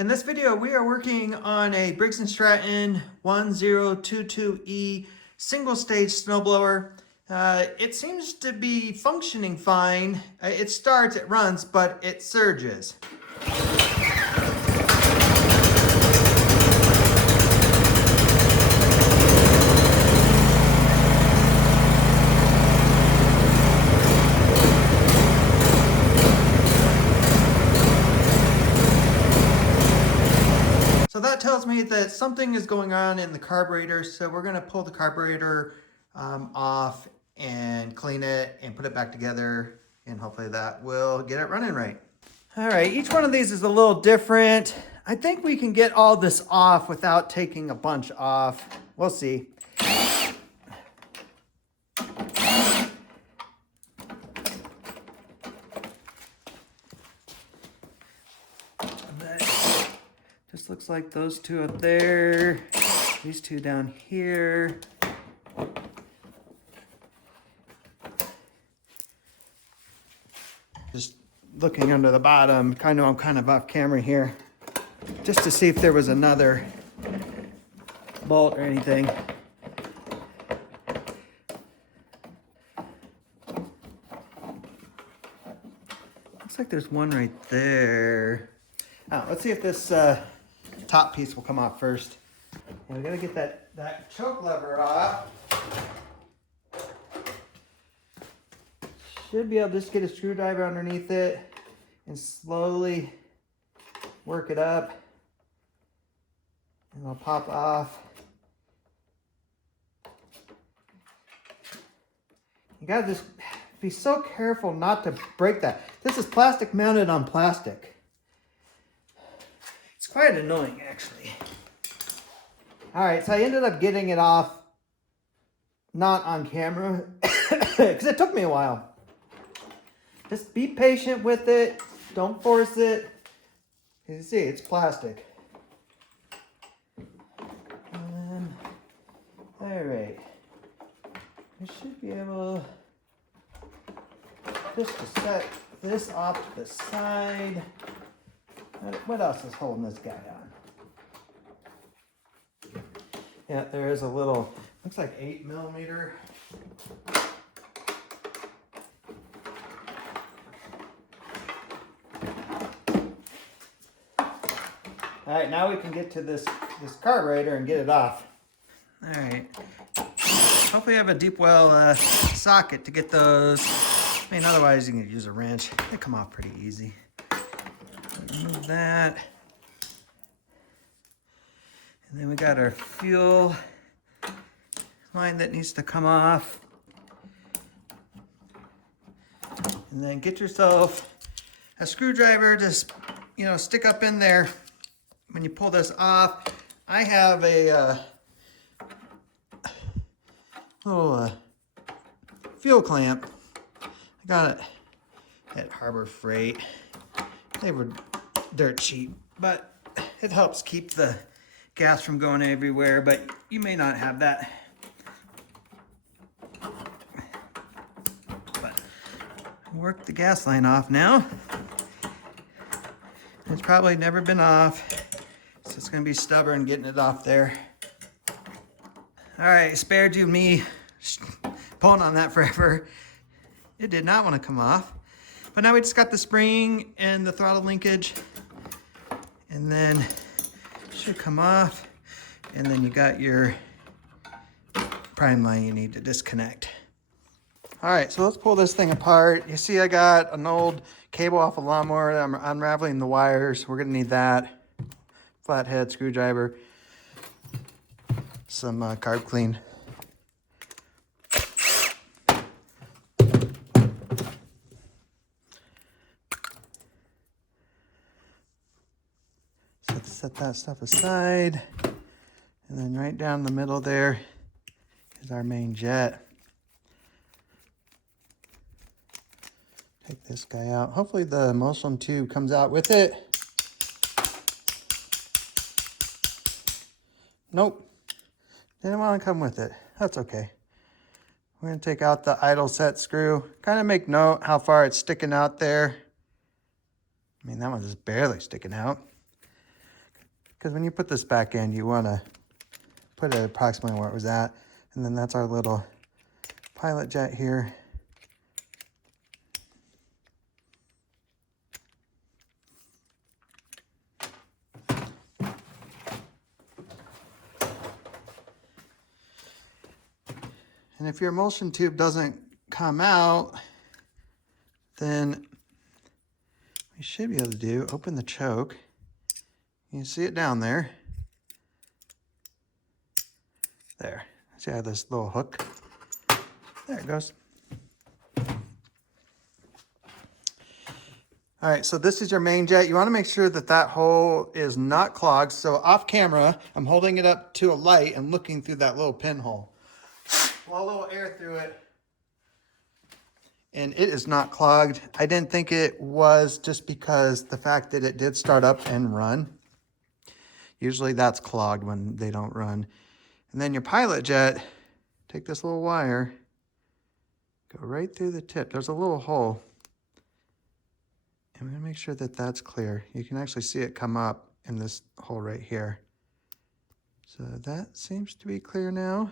In this video, we are working on a Briggs Stratton 1022E single stage snowblower. It seems to be functioning fine. It starts, it runs, but it surges. So that tells me that something is going on in the carburetor. So we're gonna pull the carburetor off and clean it and put it back together. And hopefully that will get it running right. All right, each one of these is a little different. I think we can get all this off without taking a bunch off. We'll see. Just looks like those two up there, these two down here. Just looking under the bottom, I'm kind of off camera here, just to see if there was another bolt or anything. Looks like there's one right there. Oh, let's see if this top piece will come off first. And we gotta get that choke lever off. Should be able to just get a screwdriver underneath it and slowly work it up. And it'll pop off. You gotta just be so careful not to break that. This is plastic mounted on plastic. It's quite annoying, actually. All right, so I ended up getting it off, not on camera, because it took me a while. Just be patient with it. Don't force it. As you see, it's plastic. All right. You should be able just to set this off to the side. What else is holding this guy on? Yeah, there is a little, looks like 8mm. All right, now we can get to this carburetor and get it off. All right. Hopefully I have a deep well socket to get those. I mean, otherwise you can use a wrench. They come off pretty easy. Remove that. And then we got our fuel line that needs to come off. And then get yourself a screwdriver to, stick up in there when you pull this off. I have a little fuel clamp. I got it at Harbor Freight. They were dirt cheap, but it helps keep the gas from going everywhere, but you may not have that. But work the gas line off now. It's probably never been off, so it's gonna be stubborn getting it off there. All right, spared you me pulling on that forever. It did not want to come off. But now we just got the spring and the throttle linkage, and then it should come off, and then you got your prime line you need to disconnect. All right, so let's pull this thing apart. You see I got an old cable off a lawnmower. I'm unraveling the wires. We're gonna need that. Flathead screwdriver, some carb clean. Set that stuff aside, and then right down the middle there is our main jet. Take this guy out. Hopefully the emulsion tube comes out with it. Nope, didn't want to come with it. That's okay. We're gonna take out the idle set screw. Kind of make note how far it's sticking out there. I mean, that one's just barely sticking out. because when you put this back in, you want to put it approximately where it was at. And then that's our little pilot jet here. And if your emulsion tube doesn't come out, then we should be able to do, open the choke. You can see it down there. There. See, I have this little hook. There it goes. All right, so this is your main jet. You want to make sure that that hole is not clogged. So off camera, I'm holding it up to a light and looking through that little pinhole. Blow a little air through it. And it is not clogged. I didn't think it was, just because the fact that it did start up and run. Usually that's clogged when they don't run. And then your pilot jet, take this little wire, go right through the tip. There's a little hole. And we're gonna make sure that that's clear. You can actually see it come up in this hole right here. So that seems to be clear now.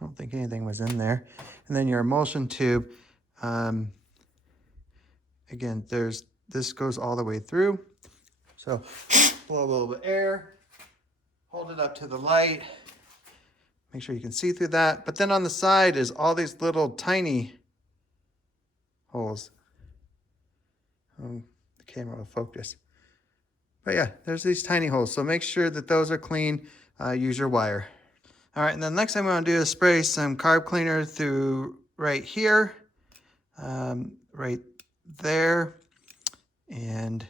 I don't think anything was in there. And then your emulsion tube, again, this goes all the way through. So blow a little bit of air, hold it up to the light, make sure you can see through that. But then on the side is all these little tiny holes. The camera will focus. But yeah, there's these tiny holes. So make sure that those are clean. Use your wire. All right, and then next thing we want to do is spray some carb cleaner through right here, right there, and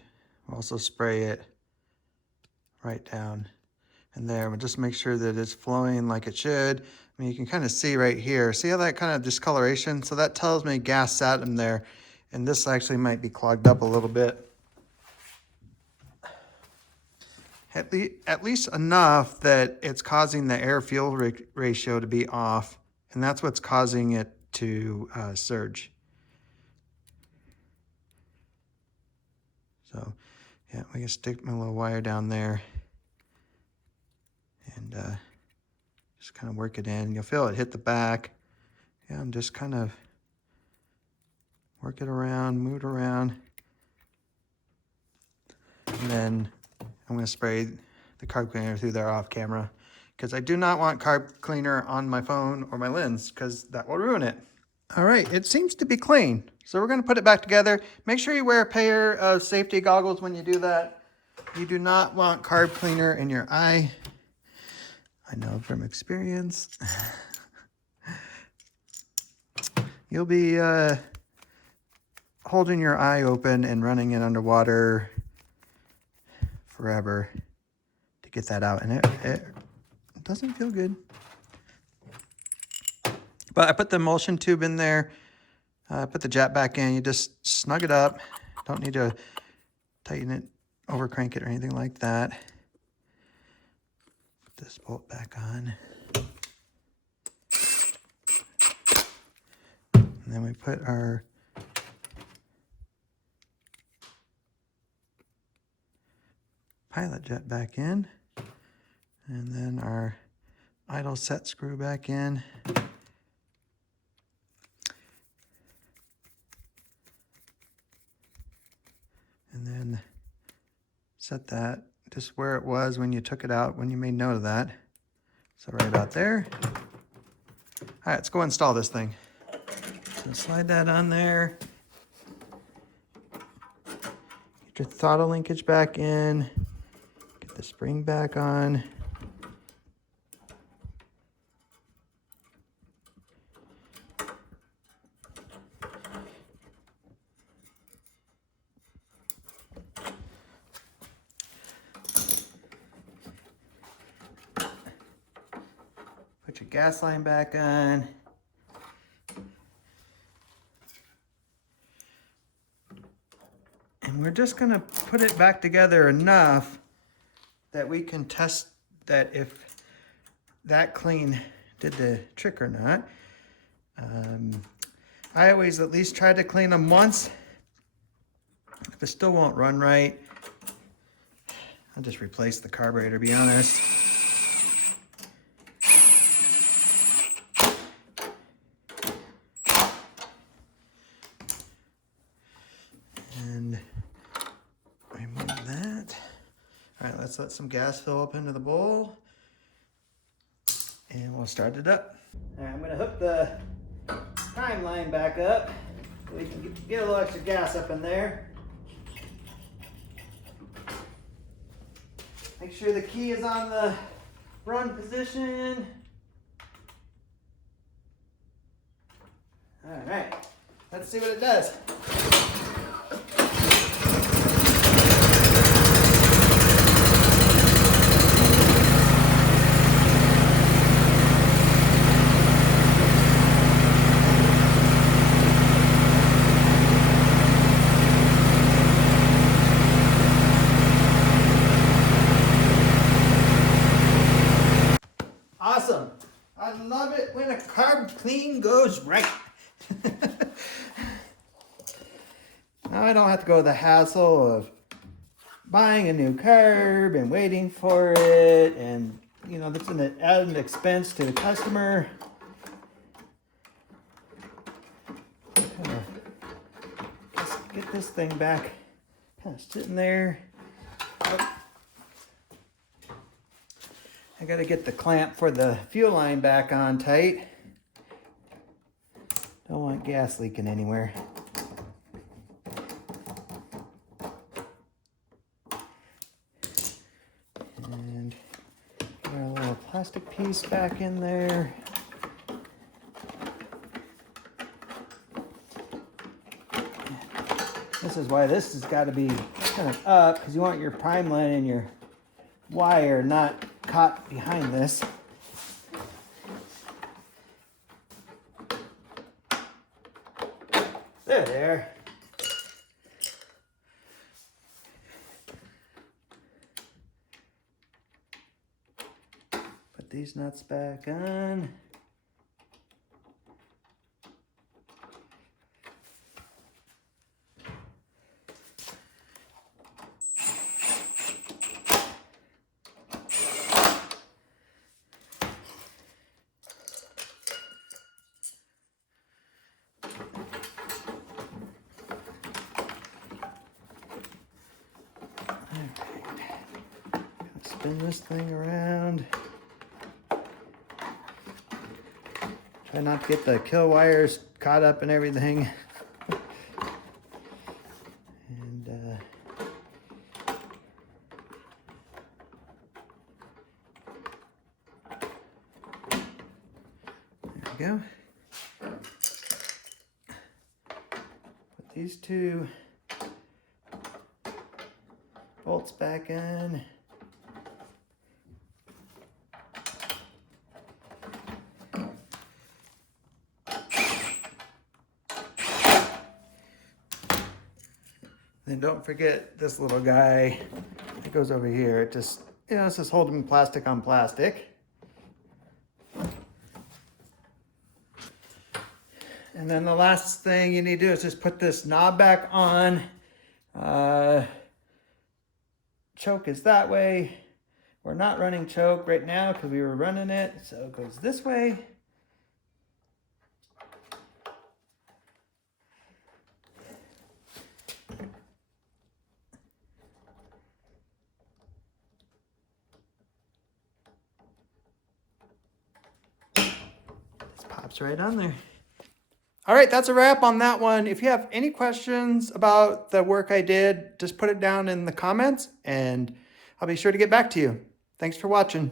also spray it right down in there. But just make sure that it's flowing like it should. I mean, you can kind of see right here. See how that kind of discoloration? So that tells me gas sat in there, and this actually might be clogged up a little bit. At least enough that it's causing the air-fuel ratio to be off, and that's what's causing it to surge. So, yeah, we can stick my little wire down there and just kind of work it in. You'll feel it hit the back. Yeah, and just kind of work it around, move it around, and then I'm going to spray the carb cleaner through there off camera, because I do not want carb cleaner on my phone or my lens, because that will ruin it. All right, it seems to be clean. So we're going to put it back together. Make sure you wear a pair of safety goggles when you do that. You do not want carb cleaner in your eye. I know from experience. You'll be holding your eye open and running it underwater forever to get that out, and it doesn't feel good. But I put the emulsion tube in there, put the jet back in. You just snug it up. Don't need to tighten it, over crank it or anything like that. Put this bolt back on. And then we put our pilot jet back in, and then our idle set screw back in. And then set that just where it was when you took it out, when you made note of that. So right about there. All right, let's go install this thing. So slide that on there. Get your throttle linkage back in. Get the spring back on. Put your gas line back on. And we're just gonna put it back together enough that we can test that if that clean did the trick or not. I always at least try to clean them once. If it still won't run right, I'll just replace the carburetor, to be honest. And remove that. All right, let's let some gas fill up into the bowl. And we'll start it up. All right, I'm gonna hook the prime line back up so we can get a little extra gas up in there. Make sure the key is on the run position. All right, let's see what it does. Awesome. I love it when a carb clean goes right. Now I don't have to go the hassle of buying a new carb and waiting for it, and you know, that's an added expense to the customer. Just get this thing back, kind of sitting there. Oh. I gotta get the clamp for the fuel line back on tight. Don't want gas leaking anywhere. And get our little plastic piece back in there. This is why this has got to be kind of up, because you want your prime line and your wire not caught behind this. There. Put these nuts back on. Spin this thing around. Try not to get the kill wires caught up in everything. And there we go. Put these two bolts back in. Then don't forget this little guy that goes over here. It just, you know, it's just holding plastic on plastic. And then the last thing you need to do is just put this knob back on. Choke is that way. We're not running choke right now because we were running it. So it goes this way. Pops right on there. All right, that's a wrap on that one. If you have any questions about the work I did, just put it down in the comments and I'll be sure to get back to you. Thanks for watching.